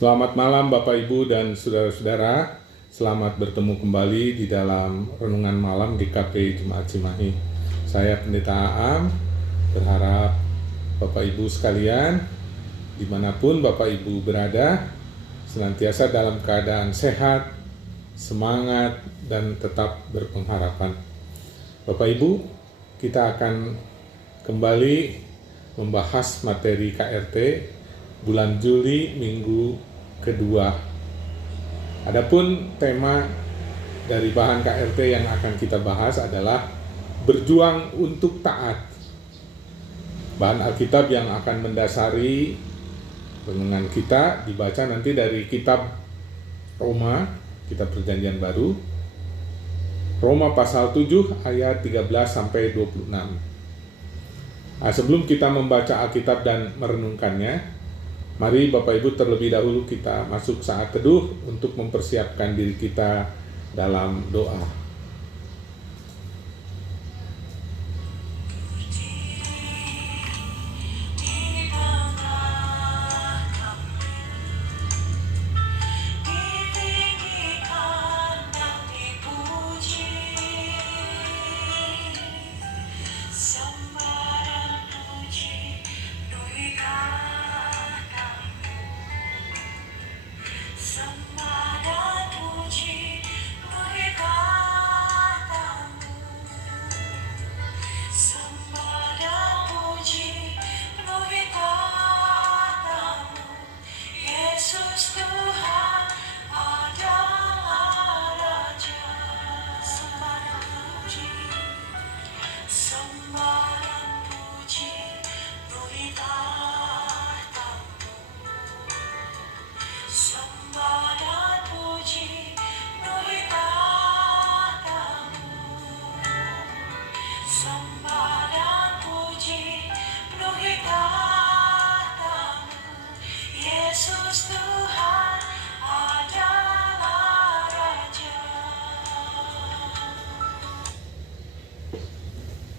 Selamat malam Bapak Ibu dan Saudara-saudara. Selamat bertemu kembali di dalam Renungan Malam GKP Jemaat Cimahi. Saya Pendeta Aam, berharap Bapak Ibu sekalian, dimanapun Bapak Ibu berada, senantiasa dalam keadaan sehat, semangat, dan tetap berpengharapan. Bapak Ibu, kita akan kembali membahas materi KRT bulan Juli minggu kedua. Adapun tema dari bahan KRT yang akan kita bahas adalah berjuang untuk taat. Bahan Alkitab yang akan mendasari renungan kita dibaca nanti dari kitab Roma, kitab Perjanjian Baru, Roma pasal 7 ayat 13-26. Nah, sebelum kita membaca Alkitab dan merenungkannya, mari Bapak Ibu terlebih dahulu kita masuk saat teduh untuk mempersiapkan diri kita dalam doa.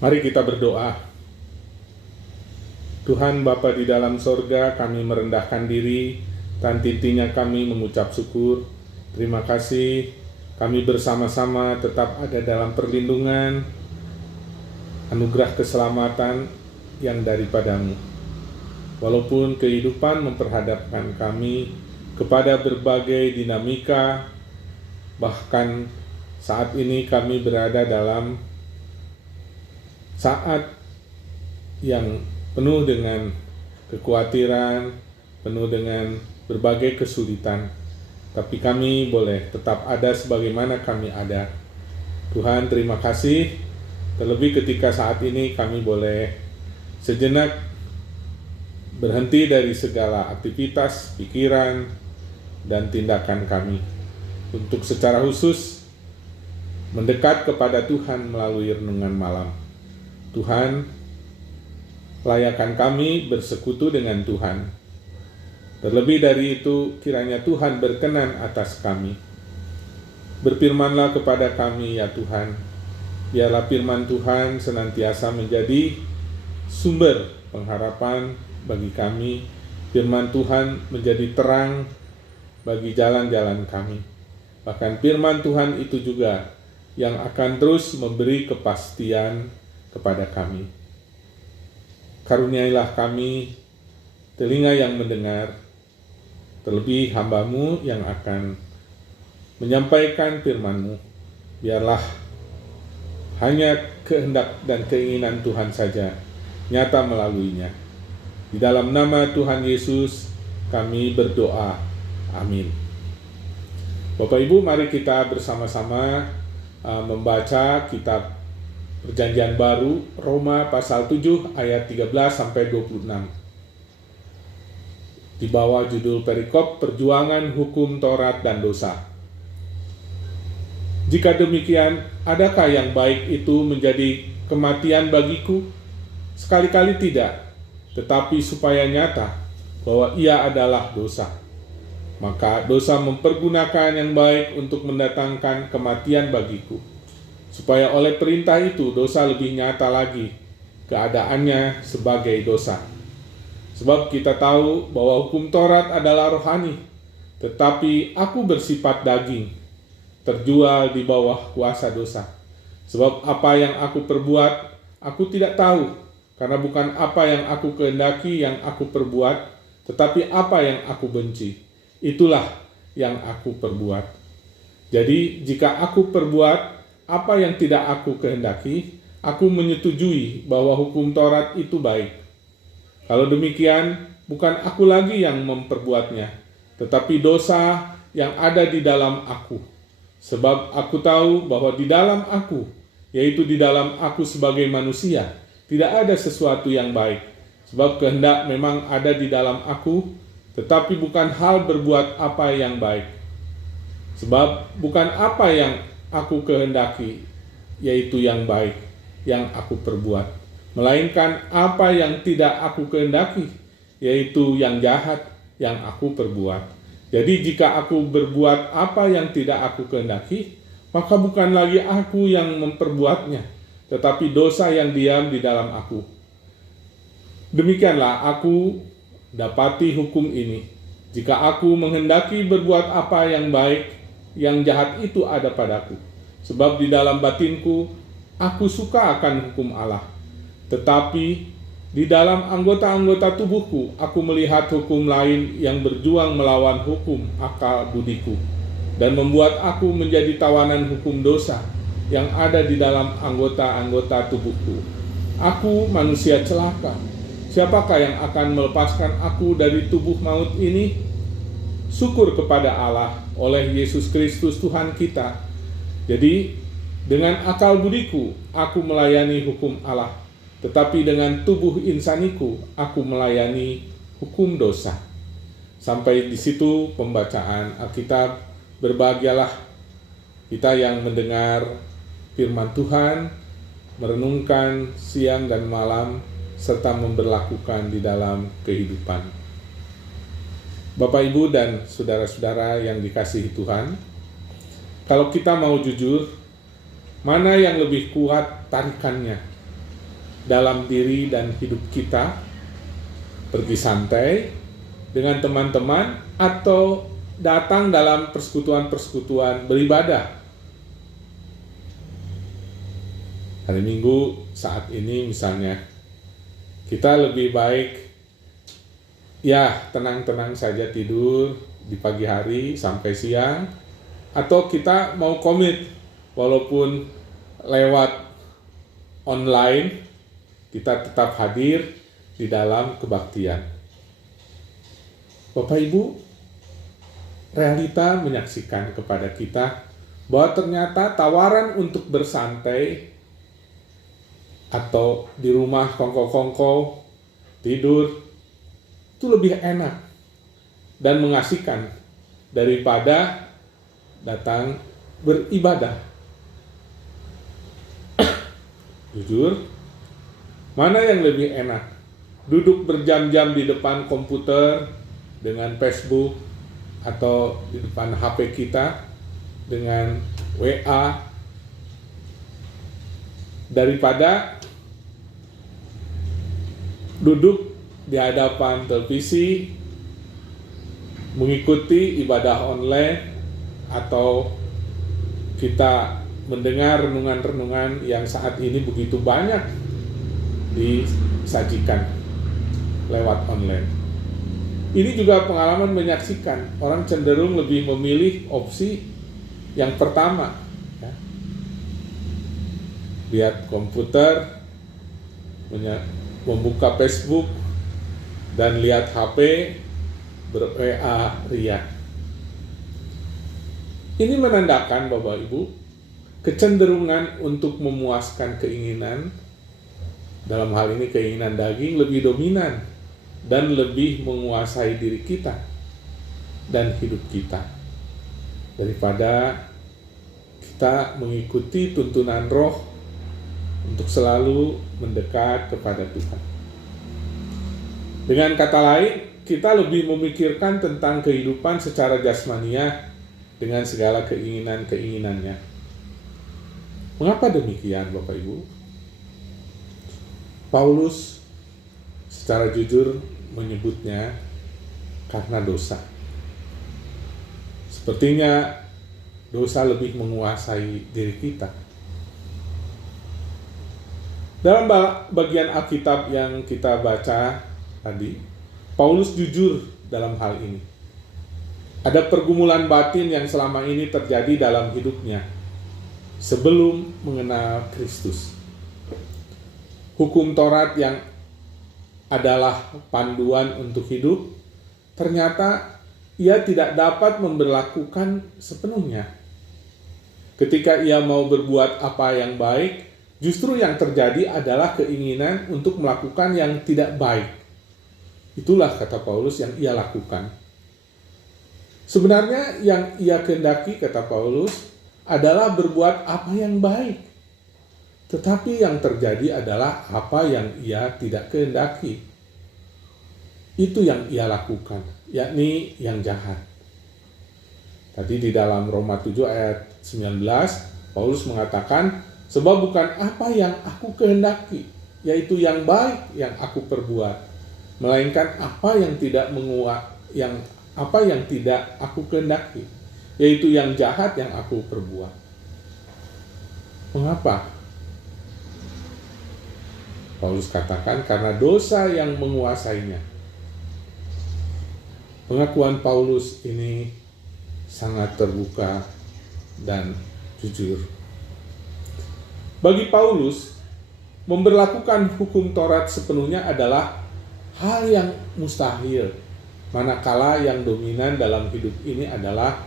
Mari kita berdoa. Tuhan Bapa di dalam sorga, kami merendahkan diri, dan intinya kami mengucap syukur. Terima kasih, kami bersama-sama tetap ada dalam perlindungan, anugerah keselamatan yang daripadamu. Walaupun kehidupan memperhadapkan kami kepada berbagai dinamika, bahkan saat ini kami berada dalam saat yang penuh dengan kekhawatiran, penuh dengan berbagai kesulitan, tapi kami boleh tetap ada sebagaimana kami ada. Tuhan, terima kasih, terlebih ketika saat ini kami boleh sejenak berhenti dari segala aktivitas, pikiran, dan tindakan kami, untuk secara khusus mendekat kepada Tuhan melalui renungan malam. Tuhan, layakan kami bersekutu dengan Tuhan. Terlebih dari itu, kiranya Tuhan berkenan atas kami. Berfirmanlah kepada kami, ya Tuhan. Biarlah firman Tuhan senantiasa menjadi sumber pengharapan bagi kami. Firman Tuhan menjadi terang bagi jalan-jalan kami. Bahkan firman Tuhan itu juga yang akan terus memberi kepastian kepada kami. Karuniailah kami telinga yang mendengar, terlebih hamba-Mu yang akan menyampaikan firman-Mu. Biarlah hanya kehendak dan keinginan Tuhan saja nyata melaluinya. Di dalam nama Tuhan Yesus kami berdoa. Amin. Bapak Ibu, mari kita bersama-sama membaca kitab Perjanjian Baru, Roma pasal 7 ayat 13-26. Di bawah judul perikop perjuangan hukum Taurat dan dosa. Jika demikian, adakah yang baik itu menjadi kematian bagiku? Sekali-kali tidak, tetapi supaya nyata bahwa ia adalah dosa. Maka dosa mempergunakan yang baik untuk mendatangkan kematian bagiku, supaya oleh perintah itu dosa lebih nyata lagi keadaannya sebagai dosa. Sebab kita tahu bahwa hukum Taurat adalah rohani, tetapi aku bersifat daging, terjual di bawah kuasa dosa. Sebab apa yang aku perbuat, aku tidak tahu, karena bukan apa yang aku kehendaki yang aku perbuat, tetapi apa yang aku benci, itulah yang aku perbuat. Jadi jika aku perbuat apa yang tidak aku kehendaki, aku menyetujui bahwa hukum Taurat itu baik. Kalau demikian, bukan aku lagi yang memperbuatnya, tetapi dosa yang ada di dalam aku. Sebab aku tahu bahwa di dalam aku, yaitu di dalam aku sebagai manusia, tidak ada sesuatu yang baik. Sebab kehendak memang ada di dalam aku, tetapi bukan hal berbuat apa yang baik. Sebab bukan apa yang aku kehendaki, yaitu yang baik, yang aku perbuat, melainkan apa yang tidak aku kehendaki, yaitu yang jahat, yang aku perbuat. Jadi jika aku berbuat apa yang tidak aku kehendaki, maka bukan lagi aku yang memperbuatnya, tetapi dosa yang diam di dalam aku. Demikianlah aku dapati hukum ini. Jika aku menghendaki berbuat apa yang baik, yang jahat itu ada padaku. Sebab di dalam batinku, aku suka akan hukum Allah. Tetapi di dalam anggota-anggota tubuhku, aku melihat hukum lain yang berjuang melawan hukum akal budiku, dan membuat aku menjadi tawanan hukum dosa yang ada di dalam anggota-anggota tubuhku. Aku manusia celaka. Siapakah yang akan melepaskan aku dari tubuh maut ini? Syukur kepada Allah oleh Yesus Kristus Tuhan kita. Jadi, dengan akal budiku, aku melayani hukum Allah. Tetapi dengan tubuh insaniku, aku melayani hukum dosa. Sampai di situ pembacaan Alkitab. Berbahagialah kita yang mendengar firman Tuhan, merenungkan siang dan malam, serta memberlakukan di dalam kehidupan. Bapak, Ibu, dan saudara-saudara yang dikasihi Tuhan, kalau kita mau jujur, mana yang lebih kuat tarikannya dalam diri dan hidup kita? Pergi santai dengan teman-teman atau datang dalam persekutuan-persekutuan beribadah? Hari Minggu saat ini misalnya, kita lebih baik ya tenang-tenang saja tidur di pagi hari sampai siang, atau kita mau komit walaupun lewat online, kita tetap hadir di dalam kebaktian. Bapak Ibu, realita menyaksikan kepada kita bahwa ternyata tawaran untuk bersantai atau di rumah kongko-kongko tidur itu lebih enak dan mengasihkan daripada datang beribadah. Jujur, mana yang lebih enak? Duduk berjam-jam di depan komputer dengan Facebook, atau di depan HP kita dengan WA, daripada duduk di hadapan televisi mengikuti ibadah online, atau kita mendengar renungan-renungan yang saat ini begitu banyak disajikan lewat online. Ini juga pengalaman menyaksikan orang cenderung lebih memilih opsi yang pertama, ya. Lihat komputer, membuka Facebook, dan lihat HP, ber-WA ria. Ini menandakan, Bapak Ibu, kecenderungan untuk memuaskan keinginan, dalam hal ini keinginan daging, lebih dominan dan lebih menguasai diri kita dan hidup kita, daripada kita mengikuti tuntunan Roh untuk selalu mendekat kepada Tuhan. Dengan kata lain, kita lebih memikirkan tentang kehidupan secara jasmania dengan segala keinginan-keinginannya. Mengapa demikian, Bapak Ibu? Paulus secara jujur menyebutnya karena dosa. Sepertinya dosa lebih menguasai diri kita. Dalam bagian Alkitab yang kita baca tadi, Paulus jujur dalam hal ini. Ada pergumulan batin yang selama ini terjadi dalam hidupnya sebelum mengenal Kristus. Hukum Taurat yang adalah panduan untuk hidup, ternyata ia tidak dapat memberlakukan sepenuhnya. Ketika ia mau berbuat apa yang baik, justru yang terjadi adalah keinginan untuk melakukan yang tidak baik. Itulah, kata Paulus, yang ia lakukan. Sebenarnya yang ia kehendaki, kata Paulus, adalah berbuat apa yang baik. Tetapi yang terjadi adalah apa yang ia tidak kehendaki. Itu yang ia lakukan, yakni yang jahat. Tadi di dalam Roma 7 ayat 19, Paulus mengatakan, sebab bukan apa yang aku kehendaki, yaitu yang baik yang aku perbuat, melainkan apa yang tidak aku kehendaki, yaitu yang jahat yang aku perbuat. Mengapa? Paulus katakan karena dosa yang menguasainya. Pengakuan Paulus ini sangat terbuka dan jujur. Bagi Paulus, memberlakukan hukum Taurat sepenuhnya adalah hal yang mustahil, manakala yang dominan dalam hidup ini adalah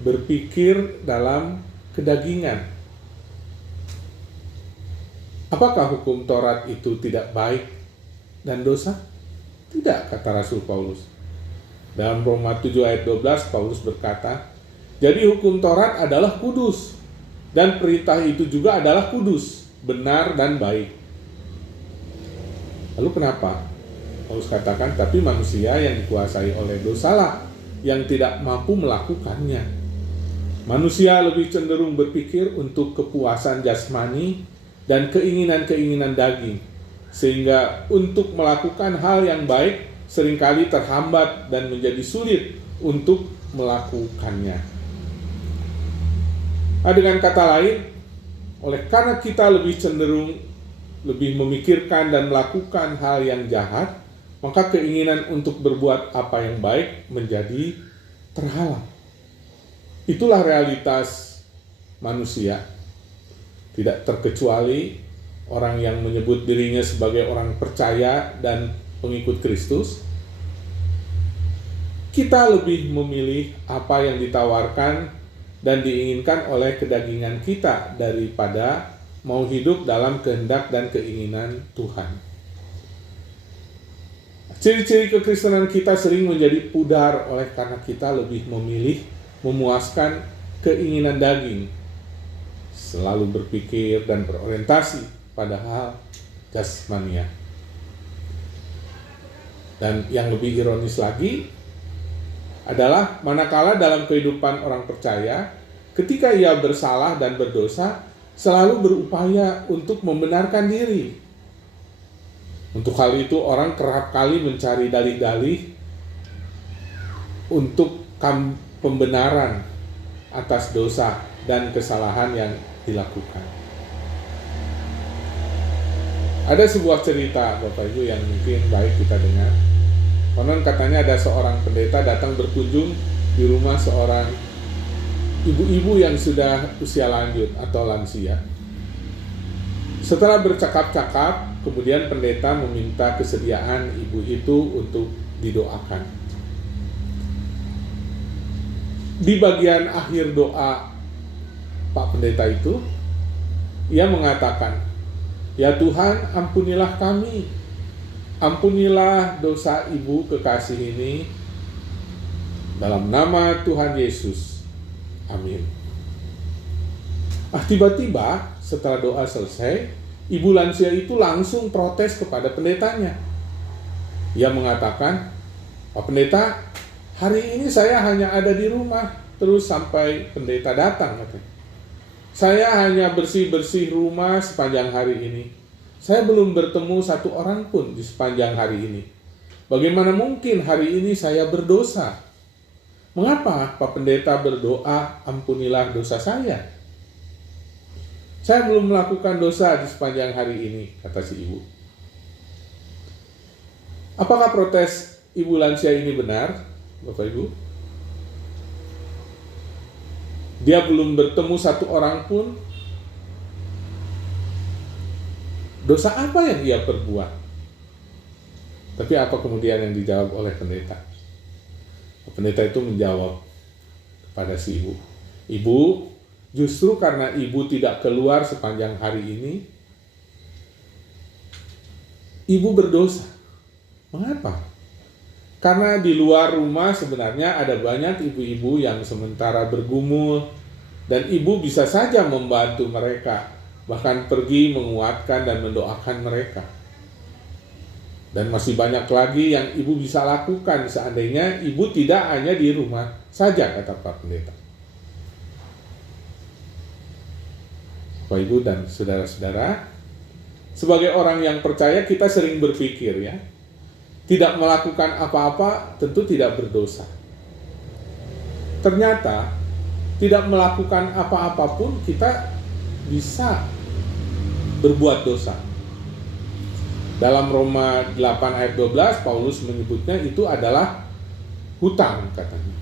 berpikir dalam kedagingan. Apakah hukum Taurat itu tidak baik dan dosa? Tidak, kata Rasul Paulus. Dalam Roma 7 ayat 12, Paulus berkata, jadi hukum Taurat adalah kudus, dan perintah itu juga adalah kudus, benar dan baik. Lalu kenapa? Paulus katakan, tapi manusia yang dikuasai oleh dosalah yang tidak mampu melakukannya. Manusia lebih cenderung berpikir untuk kepuasan jasmani dan keinginan-keinginan daging, sehingga untuk melakukan hal yang baik seringkali terhambat dan menjadi sulit untuk melakukannya. Dengan kata lain, oleh karena kita lebih cenderung lebih memikirkan dan melakukan hal yang jahat, maka keinginan untuk berbuat apa yang baik menjadi terhalang. Itulah realitas manusia. Tidak terkecuali orang yang menyebut dirinya sebagai orang percaya dan pengikut Kristus. Kita lebih memilih apa yang ditawarkan dan diinginkan oleh kedagingan kita daripada mau hidup dalam kehendak dan keinginan Tuhan. Ciri-ciri kekristenan kita sering menjadi pudar oleh karena kita lebih memilih memuaskan keinginan daging, selalu berpikir dan berorientasi pada hal jasmania. Dan yang lebih ironis lagi adalah manakala dalam kehidupan orang percaya, ketika ia bersalah dan berdosa, selalu berupaya untuk membenarkan diri. Untuk hal itu orang kerap kali mencari dalih-dalih untuk pembenaran atas dosa dan kesalahan yang dilakukan. Ada sebuah cerita, Bapak Ibu, yang mungkin baik kita dengar. Konon katanya ada seorang pendeta datang berkunjung di rumah seorang ibu-ibu yang sudah usia lanjut atau lansia. Setelah bercakap-cakap, kemudian pendeta meminta kesediaan ibu itu untuk didoakan. Di bagian akhir doa Pak Pendeta itu, ia mengatakan, "Ya Tuhan, ampunilah kami. Ampunilah dosa ibu kekasih ini. Dalam nama Tuhan Yesus. Amin." Tiba-tiba setelah doa selesai, ibu lansia itu langsung protes kepada pendetanya. Ia mengatakan, "Pak Pendeta, hari ini saya hanya ada di rumah terus sampai pendeta datang. Saya hanya bersih-bersih rumah sepanjang hari ini. Saya belum bertemu satu orang pun di sepanjang hari ini. Bagaimana mungkin hari ini saya berdosa? "Mengapa Pak Pendeta berdoa, ampunilah dosa saya? Saya belum melakukan dosa di sepanjang hari ini," kata si ibu. Apakah protes ibu lansia ini benar, Bapak Ibu? Dia belum bertemu satu orang pun. Dosa apa yang ia perbuat? Tapi apa kemudian yang dijawab oleh pendeta? Pendeta itu menjawab kepada si ibu, "Ibu, justru karena ibu tidak keluar sepanjang hari ini, ibu berdosa." Mengapa? Karena di luar rumah sebenarnya ada banyak ibu-ibu yang sementara bergumul, dan ibu bisa saja membantu mereka, bahkan pergi menguatkan dan mendoakan mereka. Dan masih banyak lagi yang ibu bisa lakukan seandainya ibu tidak hanya di rumah saja, kata Pak Pendeta. Bapak Ibu dan saudara-saudara, sebagai orang yang percaya kita sering berpikir ya, tidak melakukan apa-apa tentu tidak berdosa. Ternyata tidak melakukan apa-apa pun kita bisa berbuat dosa. Dalam Roma 8 ayat 12, Paulus menyebutnya itu adalah hutang, katanya.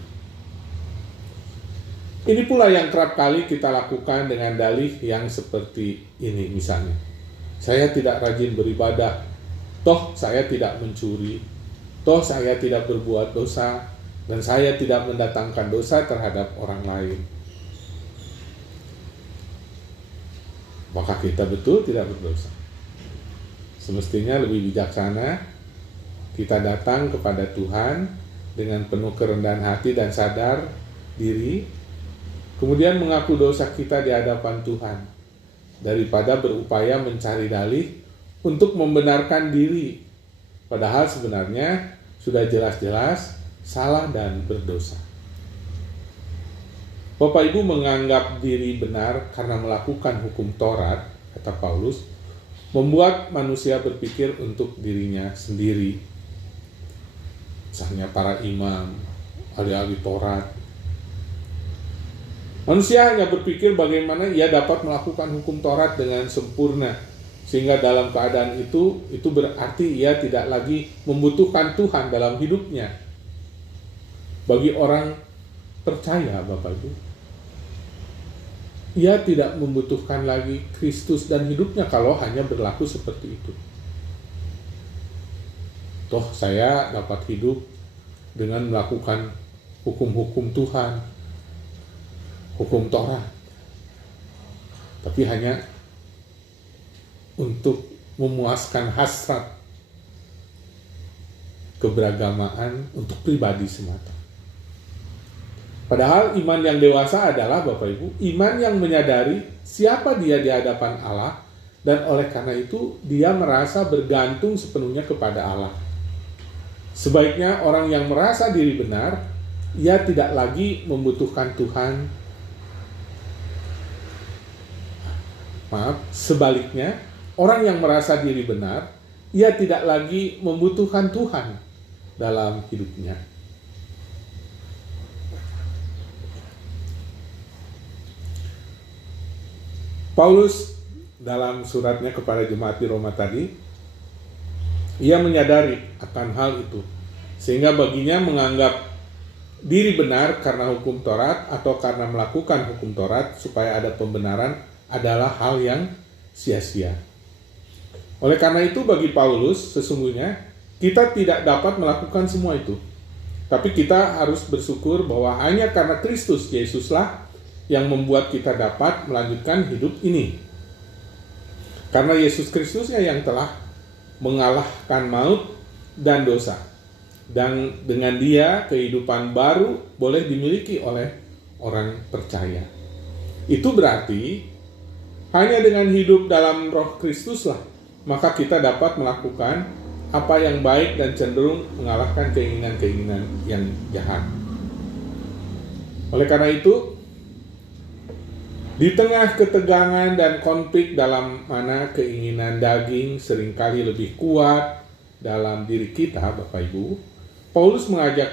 Ini pula yang kerap kali kita lakukan dengan dalih yang seperti ini misalnya. Saya tidak rajin beribadah, toh saya tidak mencuri, toh saya tidak berbuat dosa, dan saya tidak mendatangkan dosa terhadap orang lain. Maka kita betul tidak berdosa. Semestinya lebih bijaksana kita datang kepada Tuhan dengan penuh kerendahan hati dan sadar diri, kemudian mengaku dosa kita di hadapan Tuhan, daripada berupaya mencari dalih untuk membenarkan diri, padahal sebenarnya sudah jelas-jelas salah dan berdosa. Bapak Ibu menganggap diri benar karena melakukan hukum Taurat, kata Paulus, membuat manusia berpikir untuk dirinya sendiri. Misalnya para imam, ahli-ahli Taurat. Manusia hanya berpikir bagaimana ia dapat melakukan hukum Taurat dengan sempurna, sehingga dalam keadaan itu berarti ia tidak lagi membutuhkan Tuhan dalam hidupnya. Bagi orang percaya, Bapak Ibu, ia tidak membutuhkan lagi Kristus dan hidupnya kalau hanya berlaku seperti itu. Toh saya dapat hidup dengan melakukan hukum-hukum Tuhan, hukum Taurat, tapi hanya untuk memuaskan hasrat keberagamaan untuk pribadi semata. Padahal iman yang dewasa adalah, Bapak Ibu, iman yang menyadari siapa dia di hadapan Allah, dan oleh karena itu dia merasa bergantung sepenuhnya kepada Allah. Sebaiknya orang yang merasa diri benar, ia tidak lagi membutuhkan Tuhan. Sebaliknya, orang yang merasa diri benar, ia tidak lagi membutuhkan Tuhan dalam hidupnya. Paulus dalam suratnya kepada jemaat di Roma tadi, ia menyadari akan hal itu, sehingga baginya menganggap diri benar karena hukum Taurat atau karena melakukan hukum Taurat supaya ada pembenaran adalah hal yang sia-sia. Oleh karena itu bagi Paulus sesungguhnya kita tidak dapat melakukan semua itu, tapi kita harus bersyukur bahwa hanya karena Kristus Yesuslah yang membuat kita dapat melanjutkan hidup ini. Karena Yesus Kristusnya yang telah mengalahkan maut dan dosa. Dan dengan Dia kehidupan baru boleh dimiliki oleh orang percaya. Itu berarti hanya dengan hidup dalam Roh Kristuslah maka kita dapat melakukan apa yang baik dan cenderung mengalahkan keinginan-keinginan yang jahat. Oleh karena itu, di tengah ketegangan dan konflik dalam mana keinginan daging seringkali lebih kuat dalam diri kita, Bapak Ibu, Paulus mengajak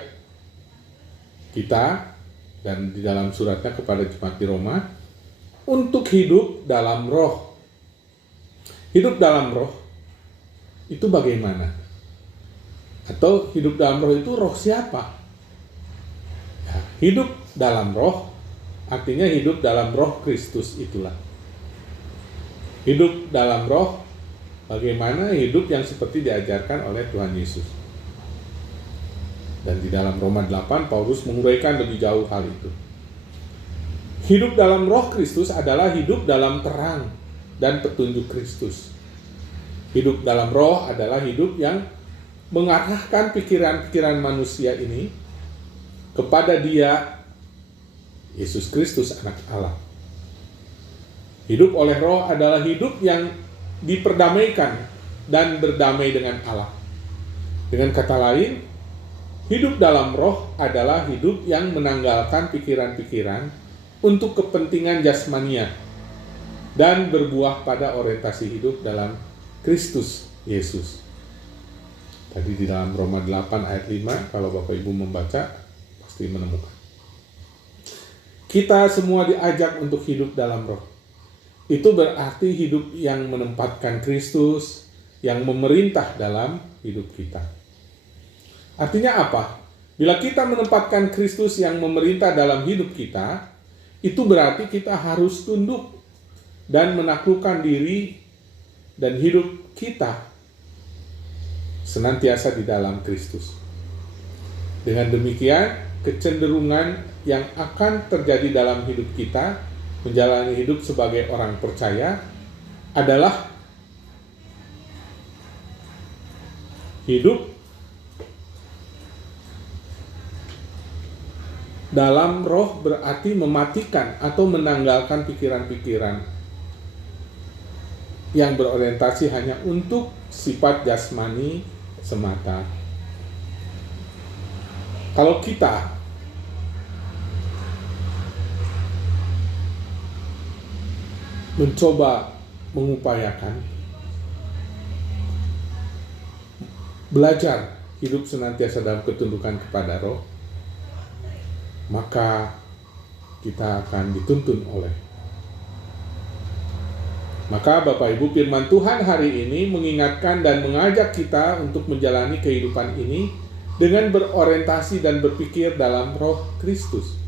kita dan di dalam suratnya kepada jemaat di Roma untuk hidup dalam roh. Hidup dalam roh itu bagaimana? Atau hidup dalam roh itu roh siapa? Ya, hidup dalam roh artinya hidup dalam roh Kristus itulah. Hidup dalam roh bagaimana hidup yang seperti diajarkan oleh Tuhan Yesus. Dan di dalam Roma 8 Paulus menguraikan lebih jauh hal itu. Hidup dalam roh Kristus adalah hidup dalam terang dan petunjuk Kristus. Hidup dalam roh adalah hidup yang mengarahkan pikiran-pikiran manusia ini kepada Dia, Yesus Kristus, anak Allah. Hidup oleh roh adalah hidup yang diperdamaikan dan berdamai dengan Allah. Dengan kata lain, hidup dalam roh adalah hidup yang menanggalkan pikiran-pikiran untuk kepentingan jasmania dan berbuah pada orientasi hidup dalam Kristus Yesus. Tadi di dalam Roma 8 ayat 5, kalau Bapak Ibu membaca, pasti menemukan. Kita semua diajak untuk hidup dalam roh. Itu berarti hidup yang menempatkan Kristus, yang memerintah dalam hidup kita. Artinya apa? Bila kita menempatkan Kristus yang memerintah dalam hidup kita, itu berarti kita harus tunduk dan menaklukkan diri dan hidup kita senantiasa di dalam Kristus. Dengan demikian, kecenderungan yang akan terjadi dalam hidup kita menjalani hidup sebagai orang percaya adalah hidup dalam roh, berarti mematikan atau menanggalkan pikiran-pikiran yang berorientasi hanya untuk sifat jasmani semata. Kalau kita mencoba mengupayakan belajar hidup senantiasa dalam ketundukan kepada roh, maka kita akan dituntun oleh. Maka Bapak Ibu, firman Tuhan hari ini mengingatkan dan mengajak kita untuk menjalani kehidupan ini dengan berorientasi dan berpikir dalam roh Kristus.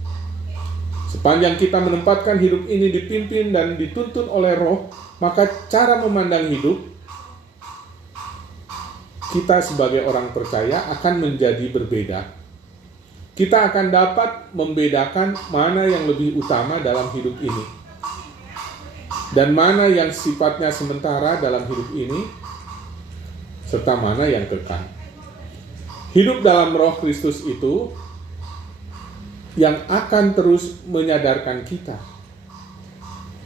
Sepanjang kita menempatkan hidup ini dipimpin dan dituntun oleh roh, maka cara memandang hidup kita sebagai orang percaya akan menjadi berbeda. Kita akan dapat membedakan mana yang lebih utama dalam hidup ini dan mana yang sifatnya sementara dalam hidup ini, serta mana yang kekal. Hidup dalam roh Kristus itu yang akan terus menyadarkan kita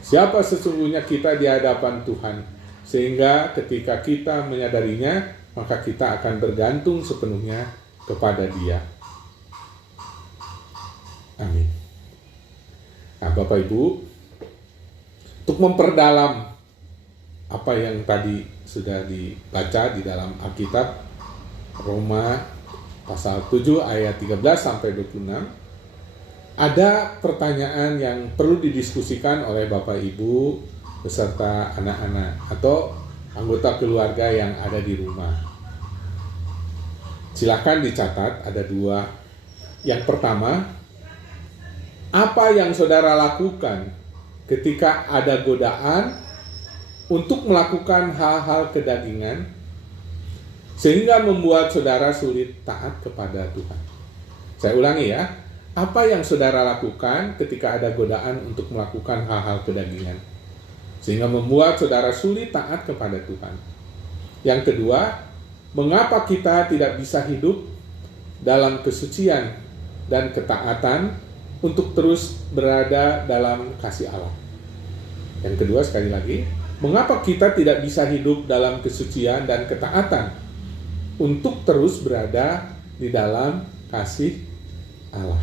siapa sesungguhnya kita di hadapan Tuhan, sehingga ketika kita menyadarinya, maka kita akan bergantung sepenuhnya kepada Dia. Amin. Nah, Bapak Ibu, untuk memperdalam apa yang tadi sudah dibaca di dalam Alkitab, Roma pasal 7 ayat 13 sampai 26, ada pertanyaan yang perlu didiskusikan oleh Bapak Ibu beserta anak-anak atau anggota keluarga yang ada di rumah. Silakan dicatat, ada dua. Yang pertama, apa yang saudara lakukan ketika ada godaan untuk melakukan hal-hal kedagingan sehingga membuat saudara sulit taat kepada Tuhan? Saya ulangi ya. Apa yang saudara lakukan ketika ada godaan untuk melakukan hal-hal kedagingan sehingga membuat saudara sulit taat kepada Tuhan? Yang kedua, mengapa kita tidak bisa hidup dalam kesucian dan ketaatan untuk terus berada dalam kasih Allah? Yang kedua, sekali lagi, mengapa kita tidak bisa hidup dalam kesucian dan ketaatan untuk terus berada di dalam kasih Allah?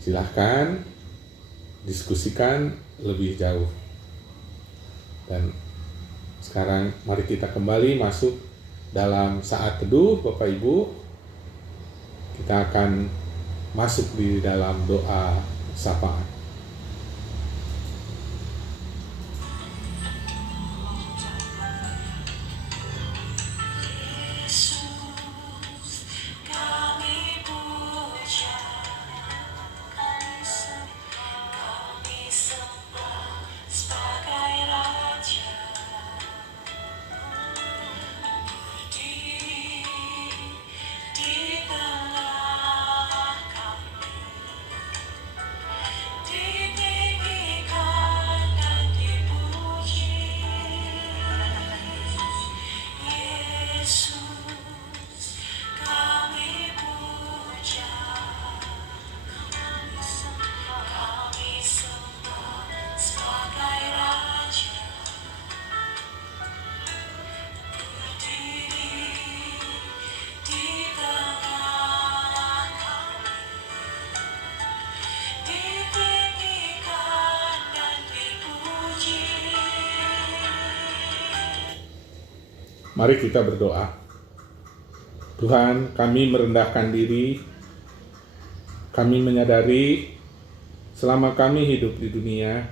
Silahkan diskusikan lebih jauh. Dan sekarang mari kita kembali masuk dalam saat teduh, Bapak Ibu. Kita akan masuk di dalam doa sapaan. Mari kita berdoa. Tuhan, kami merendahkan diri. Kami menyadari selama kami hidup di dunia,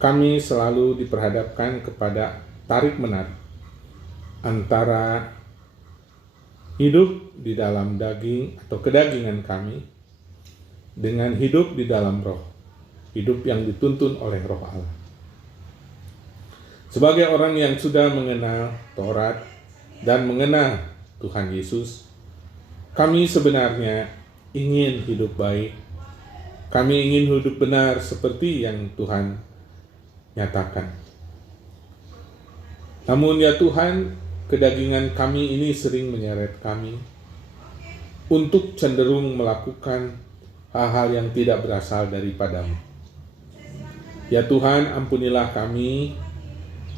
kami selalu diperhadapkan kepada tarik-menarik antara hidup di dalam daging atau kedagingan kami dengan hidup di dalam roh, hidup yang dituntun oleh Roh Allah. Sebagai orang yang sudah mengenal Taurat dan mengenal Tuhan Yesus, kami sebenarnya ingin hidup baik. Kami ingin hidup benar seperti yang Tuhan nyatakan. Namun ya Tuhan, kedagingan kami ini sering menyeret kami untuk cenderung melakukan hal-hal yang tidak berasal daripada-Mu. Ya Tuhan, ampunilah kami.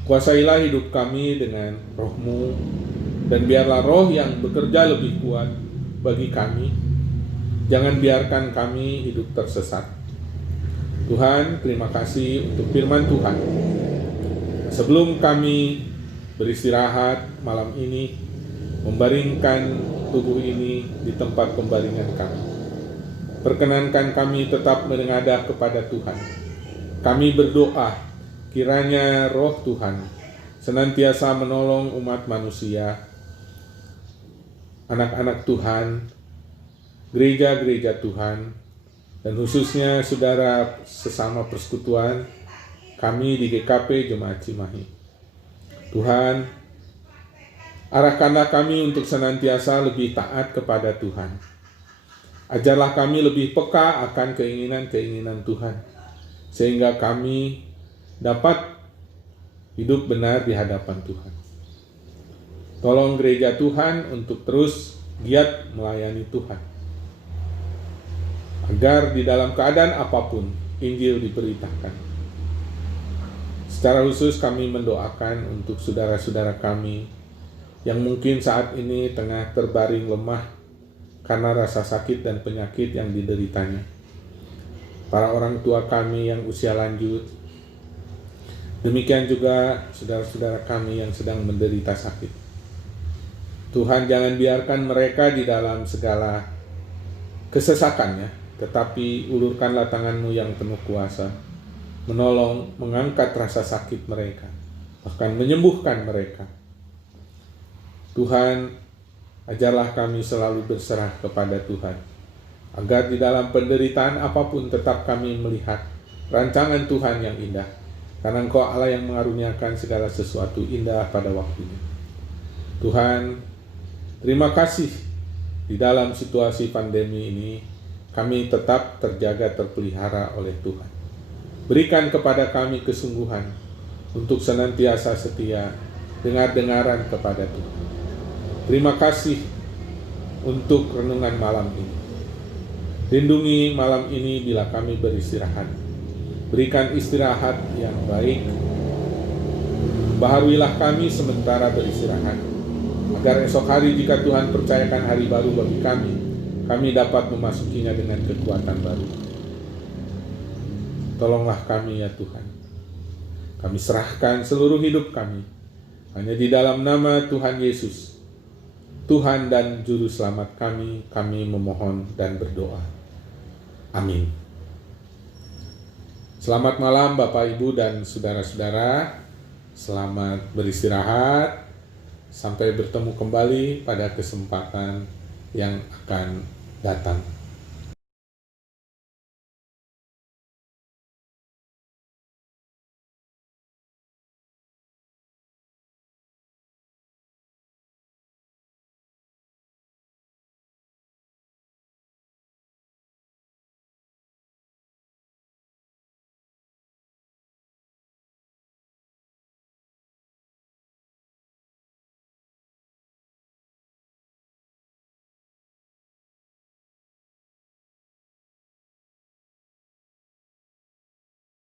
Kuasailah hidup kami dengan Roh-Mu, dan biarlah Roh yang bekerja lebih kuat bagi kami. Jangan biarkan kami hidup tersesat. Tuhan, terima kasih untuk firman Tuhan. Sebelum kami beristirahat malam ini, membaringkan tubuh ini di tempat pembaringan kami, perkenankan kami tetap menengadah kepada Tuhan. Kami berdoa, kiranya Roh Tuhan senantiasa menolong umat manusia, anak-anak Tuhan, gereja-gereja Tuhan, dan khususnya saudara sesama persekutuan kami di GKP Jemaat Cimahi. Tuhan, arahkanlah kami untuk senantiasa lebih taat kepada Tuhan. Ajarlah kami lebih peka akan keinginan-keinginan Tuhan, sehingga kami dapat hidup benar di hadapan Tuhan. Tolong gereja Tuhan untuk terus giat melayani Tuhan, agar di dalam keadaan apapun Injil diberitakan. Secara khusus kami mendoakan untuk saudara-saudara kami yang mungkin saat ini tengah terbaring lemah karena rasa sakit dan penyakit yang dideritanya. Para orang tua kami yang usia lanjut, demikian juga saudara-saudara kami yang sedang menderita sakit. Tuhan, jangan biarkan mereka di dalam segala kesesakannya, tetapi ulurkanlah tangan-Mu yang penuh kuasa, menolong, mengangkat rasa sakit mereka, bahkan menyembuhkan mereka. Tuhan, ajarlah kami selalu berserah kepada Tuhan, agar di dalam penderitaan apapun tetap kami melihat rancangan Tuhan yang indah, karena Engkau Allah yang mengaruniakan segala sesuatu indah pada waktunya. Tuhan, terima kasih di dalam situasi pandemi ini kami tetap terjaga, terpelihara oleh Tuhan. Berikan kepada kami kesungguhan untuk senantiasa setia, dengar-dengaran kepada Tuhan. Terima kasih untuk renungan malam ini. Lindungi malam ini bila kami beristirahat. Berikan istirahat yang baik. Baharuilah kami sementara beristirahat, agar esok hari jika Tuhan percayakan hari baru bagi kami dapat memasukinya dengan kekuatan baru. Tolonglah kami ya Tuhan. Kami serahkan seluruh hidup kami hanya di dalam nama Tuhan Yesus. Tuhan dan Juru Selamat kami memohon dan berdoa. Amin. Selamat malam Bapak, Ibu, dan saudara-saudara. Selamat beristirahat. Sampai bertemu kembali pada kesempatan yang akan datang.